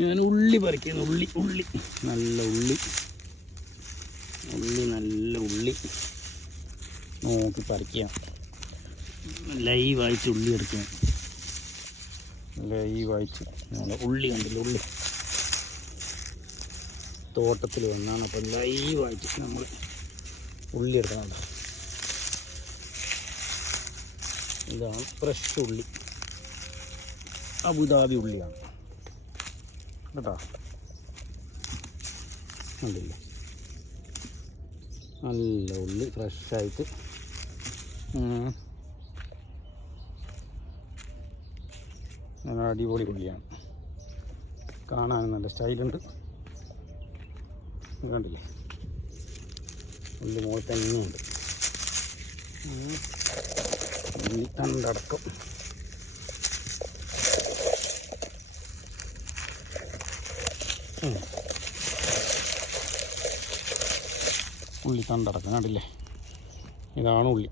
ഞാൻ ഉള്ളി പറിക്കുന്നു. ഉള്ളി നല്ല ഉള്ളി നോക്കി പറിക്കുക. ലൈവായിട്ട് ഉള്ളി എടുക്കുക. ലൈവായിട്ട് ഉള്ളി കണ്ടില്ല, ഉള്ളി തോട്ടത്തിൽ വന്നാണ്. അപ്പം ലൈവായിട്ട് നമ്മൾ ഉള്ളി എടുക്കുന്നുണ്ട്. ഇതാണ് ഫ്രഷ് ഉള്ളി, അബുദാബി ഉള്ളിയാണ് കേട്ടോ. കണ്ടില്ലേ, നല്ല ഉള്ളി ഫ്രഷായിട്ട്. നല്ല അടിപൊളി ഉള്ളിയാണ്, കാണാൻ നല്ല സ്റ്റൈലുണ്ട്. കണ്ടില്ലേ, ഉള്ളി മുകളിൽ തന്നെയുണ്ട്. ഉള്ളി തണ്ടടക്കം കണ്ടില്ലേ, ഇതാണ് ഉള്ളി.